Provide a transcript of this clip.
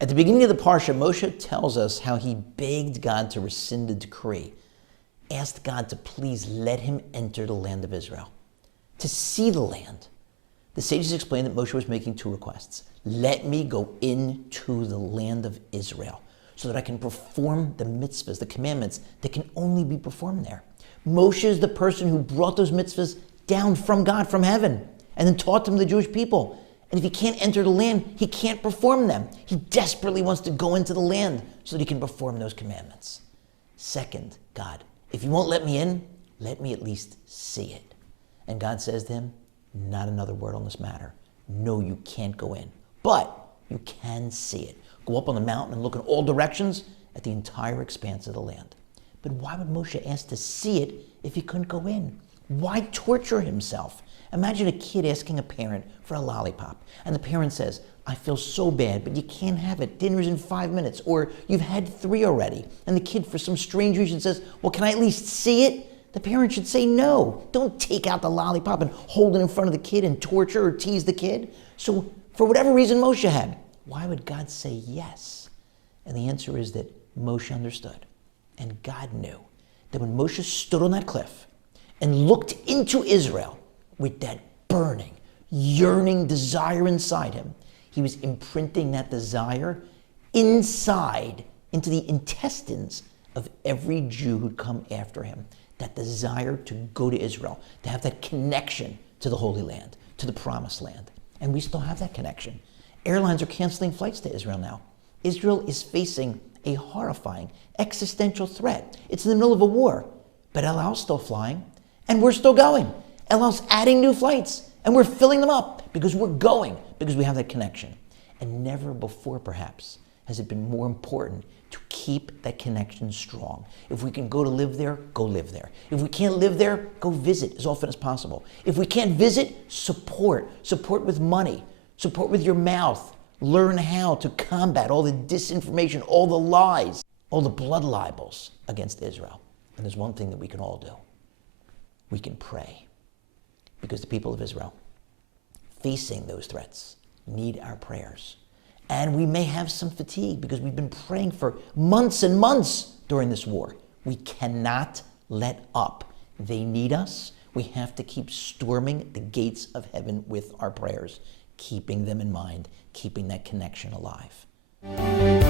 At the beginning of the Parshat, Moshe tells us how he begged God to rescind the decree, asked God to please let him enter the land of Israel, to see the land. The sages explained that Moshe was making two requests. Let me go into the land of Israel so that I can perform the mitzvahs, the commandments that can only be performed there. Moshe is the person who brought those mitzvahs down from God, from heaven, and then taught them to the Jewish people. And if he can't enter the land, he can't perform them. He desperately wants to go into the land so that he can perform those commandments. Second, God, if you won't let me in, let me at least see it. And God says to him, not another word on this matter. No, you can't go in, but you can see it. Go up on the mountain and look in all directions at the entire expanse of the land. But why would Moshe ask to see it if he couldn't go in? Why torture himself? Imagine a kid asking a parent for a lollipop, and the parent says, I feel so bad, but you can't have it. Dinner's in 5 minutes, or you've had 3 already. And the kid, for some strange reason, says, well, can I at least see it? The parent should say no. Don't take out the lollipop and hold it in front of the kid and torture or tease the kid. So for whatever reason Moshe had, why would God say yes? And the answer is that Moshe understood, and God knew that when Moshe stood on that cliff and looked into Israel with that burning, yearning desire inside him, he was imprinting that desire inside, into the intestines of every Jew who'd come after him. That desire to go to Israel, to have that connection to the Holy Land, to the Promised Land. And we still have that connection. Airlines are canceling flights to Israel now. Israel is facing a horrifying existential threat. It's in the middle of a war, but El Al's still flying, and we're still going. El Al's adding new flights, and we're filling them up because we're going, because we have that connection. And never before, perhaps, has it been more important to keep that connection strong. If we can go to live there, go live there. If we can't live there, go visit as often as possible. If we can't visit, support. Support with money. Support with your mouth. Learn how to combat all the disinformation, all the lies, all the blood libels against Israel. And there's one thing that we can all do. We can pray. Because the people of Israel, facing those threats, need our prayers. And we may have some fatigue because we've been praying for months and months during this war. We cannot let up. They need us. We have to keep storming the gates of heaven with our prayers, keeping them in mind, keeping that connection alive.